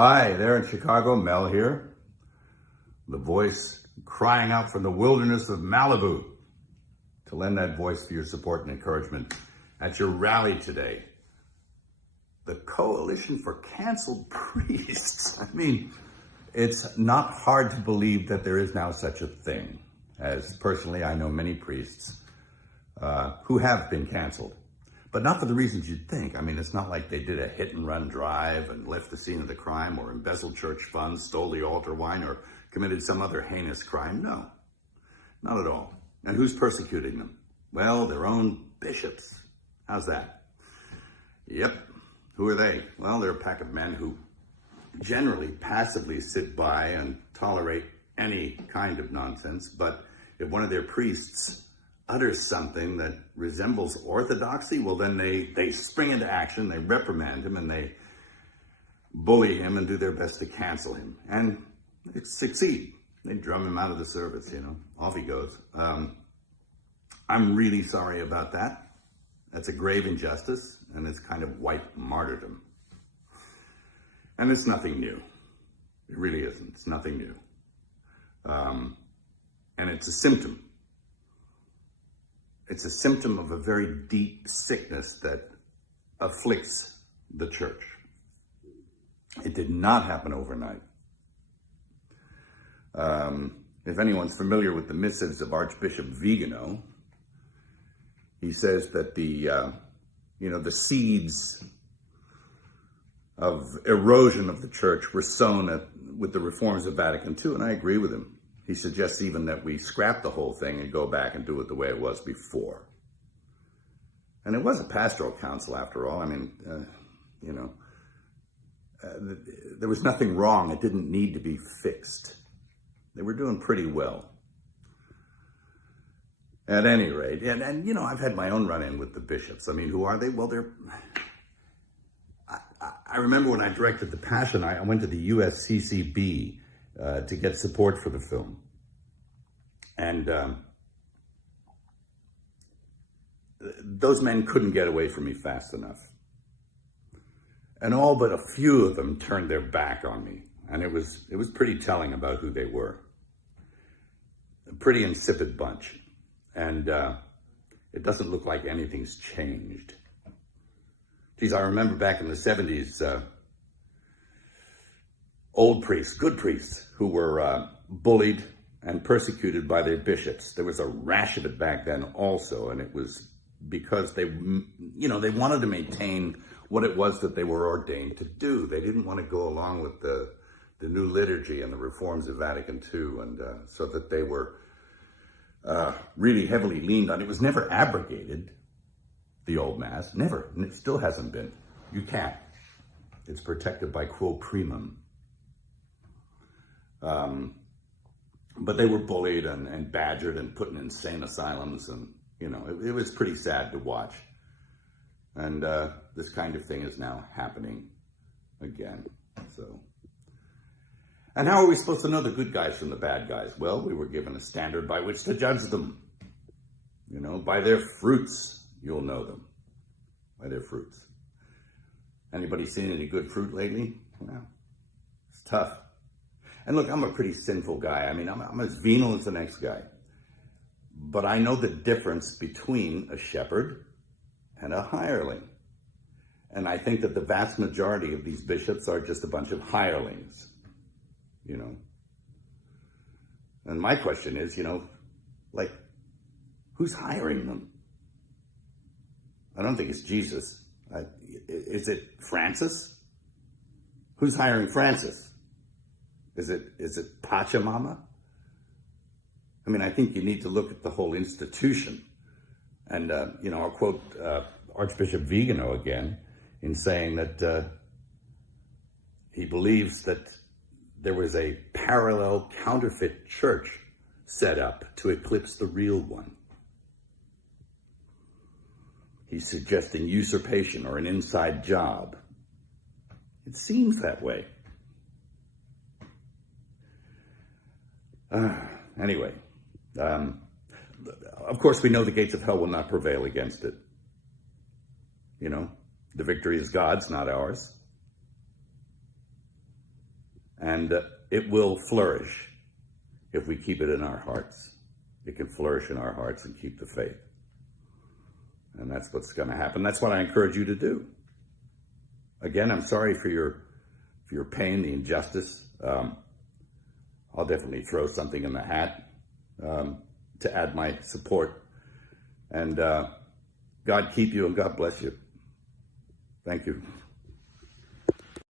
Hi, there in Chicago, Mel here. The voice crying out from the wilderness of Malibu to lend that voice for your support and encouragement at your rally today. The Coalition for Canceled Priests. I mean, it's not hard to believe that there is now such a thing, as personally I know many priests who have been canceled. But not for the reasons you'd think. I mean, it's not like they did a hit-and-run drive and left the scene of the crime or embezzled church funds, stole the altar wine, or committed some other heinous crime. No, not at all. And who's persecuting them? Well, their own bishops. How's that? Yep. Who are they? Well, they're a pack of men who generally passively sit by and tolerate any kind of nonsense. But if one of their priests utters something that resembles orthodoxy, well, then they spring into action, they reprimand him, and they bully him and do their best to cancel him. And they succeed. They drum him out of the service, off he goes. I'm really sorry about that. That's a grave injustice, and it's kind of white martyrdom. And it's nothing new. It really isn't. It's nothing new. And it's a symptom. It's a symptom of a very deep sickness that afflicts the church. It did not happen overnight. If anyone's familiar with the missives of Archbishop Vigano, he says that the seeds of erosion of the church were sown with the reforms of Vatican II, and I agree with him. He suggests even that we scrap the whole thing and go back and do it the way it was before. And it was a pastoral council after all. I mean, there was nothing wrong. It didn't need to be fixed. They were doing pretty well. At any rate, and I've had my own run-in with the bishops. I mean, who are they? Well, I remember when I directed The Passion, I went to the USCCB to get support for the film. And those men couldn't get away from me fast enough. And all but a few of them turned their back on me. And it was pretty telling about who they were. A pretty insipid bunch. And it doesn't look like anything's changed. Geez, I remember back in the 70s, old priests, good priests, who were bullied and persecuted by their bishops. There was a rash of it back then also, and it was because they wanted to maintain what it was that they were ordained to do. They didn't want to go along with the new liturgy and the reforms of Vatican II, and so that they were really heavily leaned on. It was never abrogated, the old Mass, never, and it still hasn't been. You can't. It's protected by quo primum. But they were bullied and badgered and put in insane asylums, and it was pretty sad to watch. And this kind of thing is now happening again. So, and how are we supposed to know the good guys from the bad guys? Well, we were given a standard by which to judge them. By their fruits, you'll know them. By their fruits. Anybody seen any good fruit lately? Well, it's tough. And look, I'm a pretty sinful guy. I mean, I'm as venal as the next guy. But I know the difference between a shepherd and a hireling. And I think that the vast majority of these bishops are just a bunch of hirelings, And my question is, who's hiring them? I don't think it's Jesus. Is it Francis? Who's hiring Francis? Is it Pachamama? I mean, I think you need to look at the whole institution. And, I'll quote Archbishop Vigano again in saying that he believes that there was a parallel counterfeit church set up to eclipse the real one. He's suggesting usurpation or an inside job. It seems that way. Anyway, of course, we know the gates of hell will not prevail against it. The victory is God's, not ours. And it will flourish if we keep it in our hearts. It can flourish in our hearts and keep the faith. And that's what's going to happen. That's what I encourage you to do. Again, I'm sorry for your pain, the injustice. I'll definitely throw something in the hat to add my support. And God keep you and God bless you. Thank you.